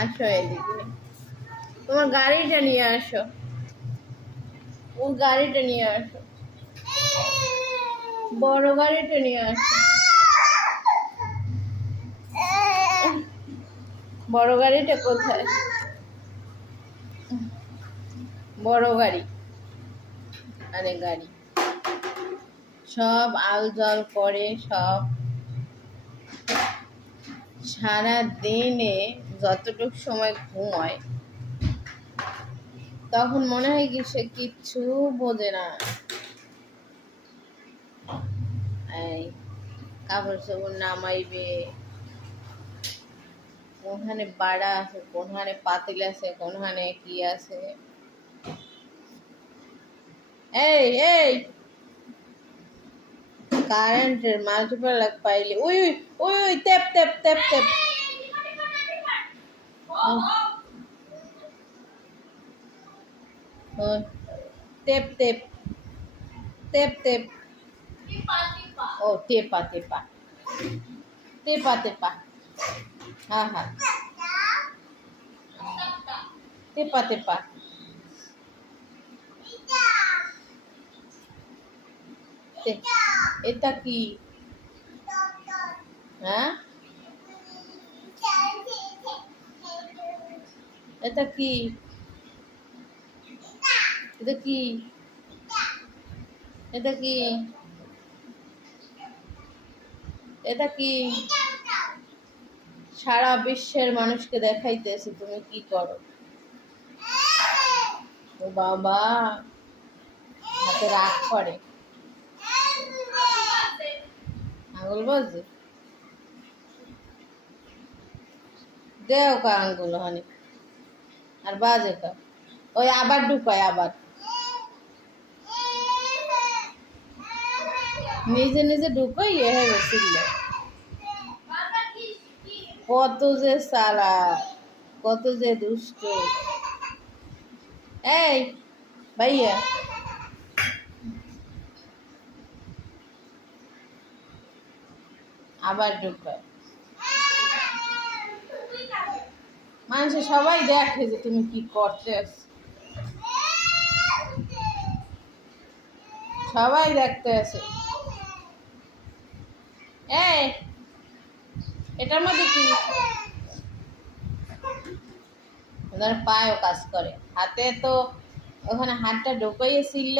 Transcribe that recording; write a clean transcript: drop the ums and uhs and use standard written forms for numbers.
আসো এদিকে, তোমার গাড়িটা নিয়ে আসো, ও গাড়িটা নিয়ে আসো, বড় গাড়িটা নিয়ে আসো, বড় গাড়িটা কোথায়? বড় গাড়ি, আরে গাড়ি সব আলজল করে, সব সারা দিনে যতটুকু সময় ঘুমায় তখন মনে হয় কি সে কিচ্ছু বোঝে না। এই কাপড় চোপড় নামাইবে, কোনখানে বাড়া আছে, কোনখানে পাতিল আছে, কোনখানে কি আছে। এই এই কারেন্টের মাল্টিপ্লাগ পাইলে ওই ওই ওই ওই তেপ তেপ তেপ তেপ তেপ তেপ তেপ তেপ ও টেপা টেপা টেপা টেপা, হ্যাঁ হ্যাঁ, টেপা টেপা। এটা কি? হ্যাঁ, এটা কি? এটা কি? এটা কি? এটা কি? সারা বিশ্বের মানুষকে দেখাইতেছি তুমি কি করো। ও বাবা, হাতে রাগ করে, আঙুল বাজে, দেও কা আঙ্গুল হানি আর বাজে কা, ওই আবার ঢুকায়, আবার নিজে নিজে ঢুকাই হয়ে গেছিল। কত যে সালা, কত যে দুষ্ট। এই ভাইয়া, আবার ঢুকায়। মানুষ সবাই দেখে যে তুমি কি করতে, সবাই দেখতে আছে। এই এটার মধ্যে কি? ওদের পায়েও কাজ করে, হাতে তো ওখানে হাতটা ঢুকাইয়ে ছিল।